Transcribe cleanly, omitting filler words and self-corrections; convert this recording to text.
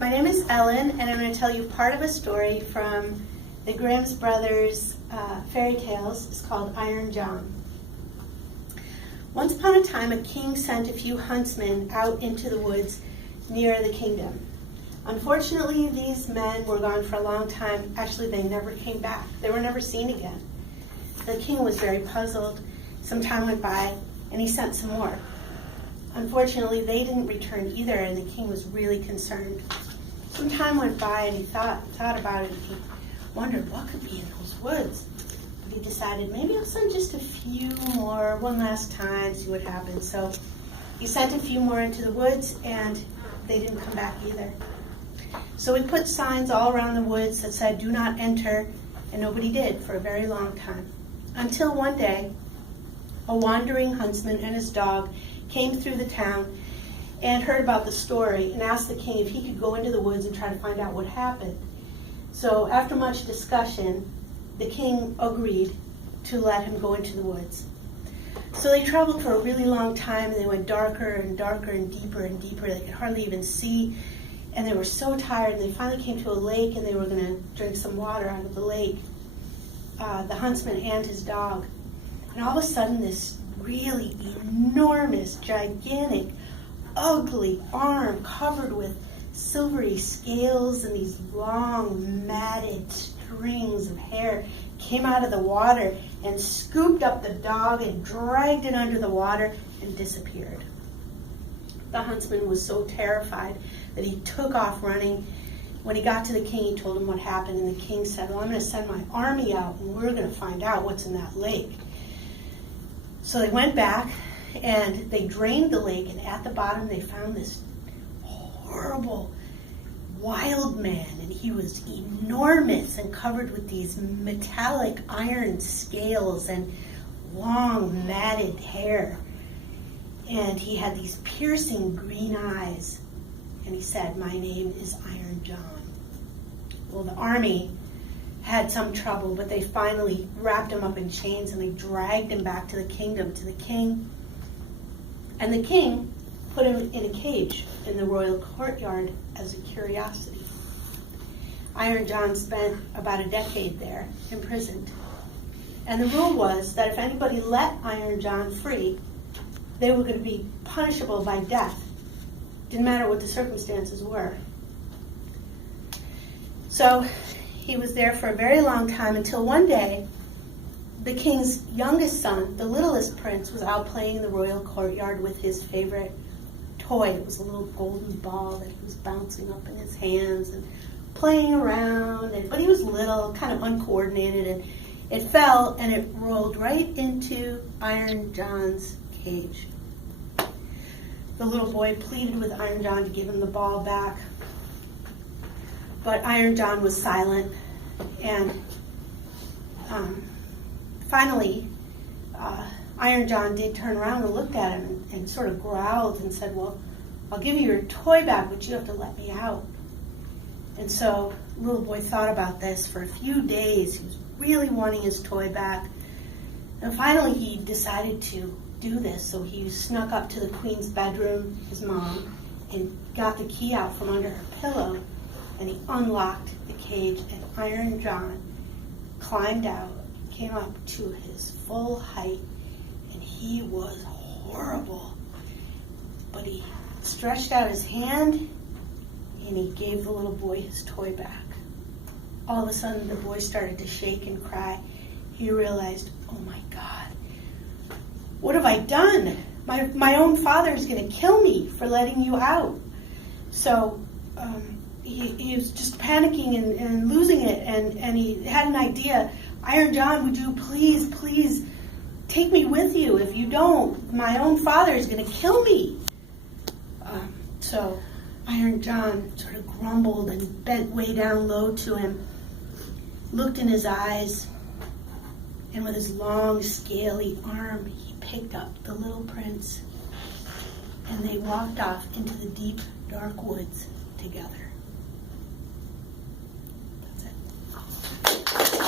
My name is Ellen, and I'm going to tell you part of a story from the Grimm's Brothers fairy tales. It's called Iron John. Once upon a time, a king sent a few huntsmen out into the woods near the kingdom. Unfortunately, these men were gone for a long time. Actually, they never came back. They were never seen again. The king was very puzzled. Some time went by, and he sent some more. Unfortunately, they didn't return either, and the king was really concerned. Some time went by, and he thought about it, and he wondered what could be in those woods. But he decided, maybe I'll send just a few more, one last time, see what happens. So he sent a few more into the woods, and they didn't come back either. So he put signs all around the woods that said, "Do not enter," and nobody did for a very long time. Until one day, a wandering huntsman and his dog came through the town and heard about the story and asked the king if he could go into the woods and try to find out what happened. So after much discussion, the king agreed to let him go into the woods. So they traveled for a really long time, and they went darker and darker and deeper and deeper. They could hardly even see, and they were so tired, and they finally came to a lake, and they were going to drink some water out of the lake, the huntsman and his dog. And all of a sudden, this really enormous, gigantic, ugly arm covered with silvery scales and these long, matted strings of hair came out of the water and scooped up the dog and dragged it under the water and disappeared. The huntsman was so terrified that he took off running. When he got to the king, he told him what happened, and the king said, "Well, I'm going to send my army out, and we're going to find out what's in that lake." So they went back, and they drained the lake, and at the bottom they found this horrible wild man, and he was enormous and covered with these metallic iron scales and long matted hair. And he had these piercing green eyes, and he said, "My name is Iron John." Well, the army had some trouble, but they finally wrapped him up in chains and they dragged him back to the kingdom, to the king. And the king put him in a cage in the royal courtyard as a curiosity. Iron John spent about a decade there, imprisoned. And the rule was that if anybody let Iron John free, they were going to be punishable by death. Didn't matter what the circumstances were. So he was there for a very long time until one day, the king's youngest son, the littlest prince, was out playing in the royal courtyard with his favorite toy. It was a little golden ball that he was bouncing up in his hands and playing around. But he was little, kind of uncoordinated, and it fell and it rolled right into Iron John's cage. The little boy pleaded with Iron John to give him the ball back. But Iron John was silent, and finally, Iron John did turn around and looked at him and sort of growled and said, "Well, I'll give you your toy back, but you have to let me out." And so the little boy thought about this for a few days. He was really wanting his toy back. And finally, he decided to do this. So he snuck up to the queen's bedroom, his mom, and got the key out from under her pillow. And he unlocked the cage, and Iron John climbed out, came up to his full height, and he was horrible. But he stretched out his hand, and he gave the little boy his toy back. All of a sudden, the boy started to shake and cry. He realized, "Oh my God, what have I done? My own father is going to kill me for letting you out." So he was just panicking and losing it, and he had an idea. "Iron John, would you please take me with you? If you don't, my own father is going to kill me." So Iron John sort of grumbled and bent way down low to him, looked in his eyes, and with his long, scaly arm, he picked up the little prince, and they walked off into the deep, dark woods together.